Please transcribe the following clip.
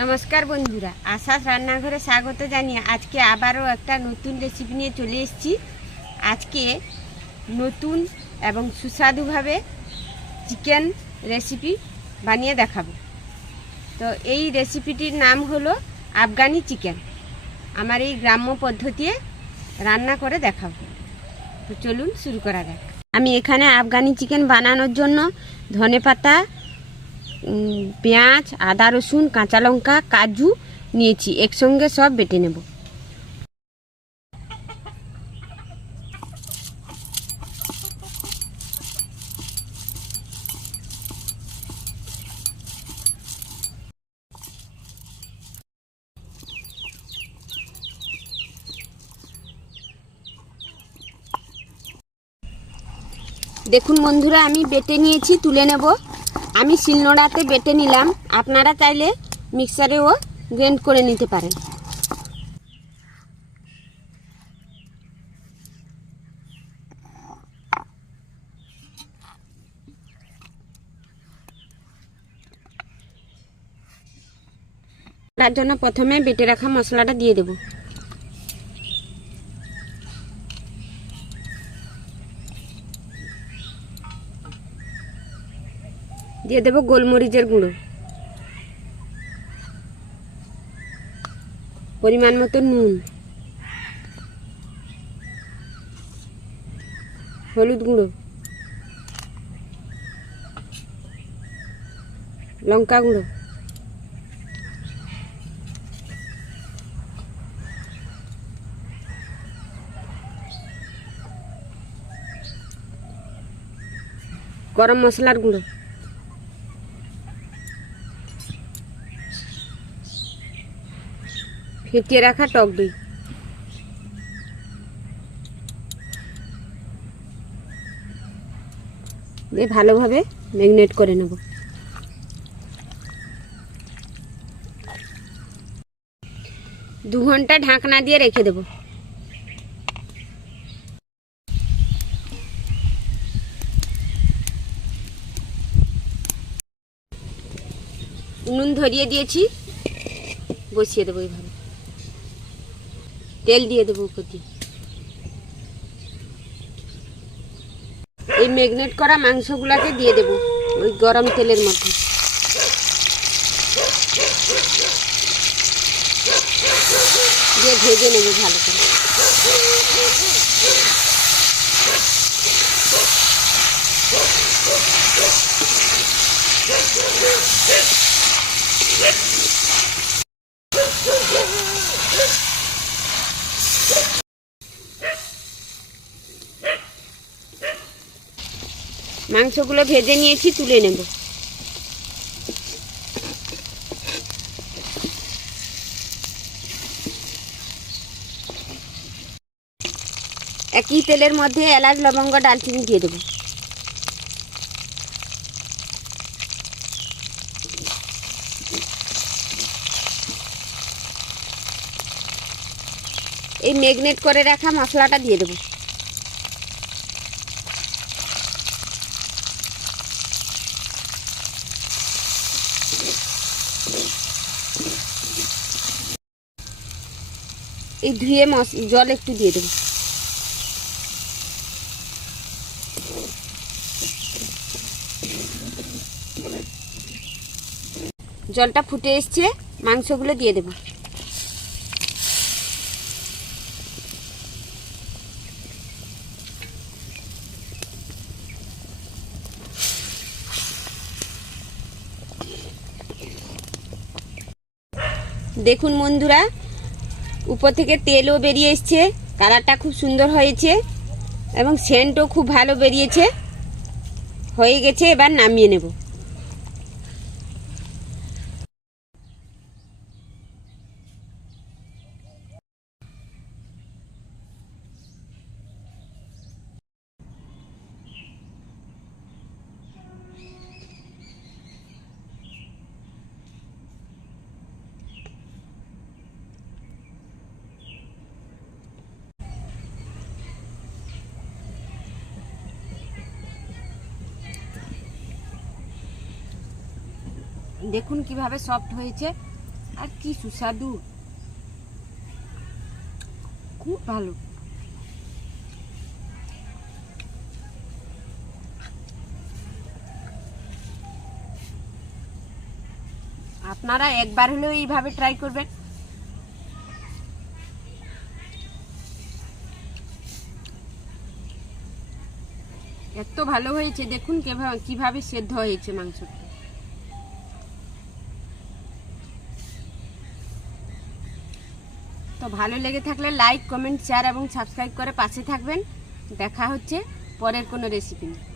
নমস্কার বন্ধুরা আশাস রান্নাঘরে স্বাগত জানিয়ে আজকে আবারও একটা নতুন রেসিপি নিয়ে চলে এসেছি। আজকে নতুন এবং সুস্বাদুভাবে চিকেন রেসিপি বানিয়ে দেখাবো। তো এই রেসিপিটির নাম হলো আফগানি চিকেন আমার এই গ্রাম্য পদ্ধতিতে রান্না করে দেখাবো। তো চলুন শুরু করা যাক। আমি এখানে আফগানি চিকেন বানানোর জন্য ধনেপাতা উম, পেঁয়াজ, আদা, রসুন, কাঁচা লঙ্কা, কাজু নিয়েছি। একসঙ্গে সব বেটে নেব। দেখুন বন্ধুরা, আমি বেটে নিয়েছি, তুলে নেব। আমি শিলনোড়াতে বেটে নিলাম। আপনারা চাইলে মিক্সারেও গ্রেন্ড করে নিতে পারেন। তার জন্য প্রথমে বেটে রাখা মশলাটা দিয়ে দেব। দিয়ে দেব গোলমরিচের গুঁড়ো। পরিমাণ মতো নুন। হলুদ গুঁড়ো। লঙ্কা গুঁড়ো। গরম মশলার গুঁড়ো। ফেটিয়ে রাখা টক দই। দিয়ে ভালোভাবে ম্যাগনেট করে নেব। দু ঘণ্টা ঢাকনা দিয়ে রেখে দেব। নুন ধরিয়ে দিয়েছি, বসিয়ে দেবো এইভাবে। তেল দিয়ে দেবো উপর এই ম্যাগনেট করা মাংসগুলাকে দিয়ে দেবো, ওই গরম তেলের মধ্যে। দিয়ে ভেজে নেব ভালো করে। মাংসগুলো ভেজে নিয়েছি, তুলে নেব। একই তেলের মধ্যে এলাচ, লবঙ্গ, ডালচিনি দিয়ে দেবো। এই ম্যাগনেট করে রাখা মশলাটা দিয়ে দেবো। এই ধুয়ে মশ জল একটু দিয়ে দেবো। জলটা ফুটে এসছে মাংসগুলো দিয়ে দেবো। দেখুন বন্ধুরা, উপর থেকে তেলও বেরিয়ে এসছে, কালারটা খুব সুন্দর হয়েছে এবং সেন্টও খুব ভালো বেরিয়েছে। হয়ে গেছে, এবার নামিয়ে নেব। দেখুন কীভাবে সফট হয়েছে। আর কি সুস্বাদু। খুব ভালো। আপনারা একবার হলেও এইভাবে ট্রাই করবেন। এত ভালো হয়েছে, দেখুন কীভাবে সেদ্ধ হয়েছে মাংসটা। তো ভালো লেগে থাকলে লাইক কমেন্ট শেয়ার এবং সাবস্ক্রাইব করে পাশে থাকবেন। দেখা হচ্ছে পরের কোনো রেসিপি নিয়ে।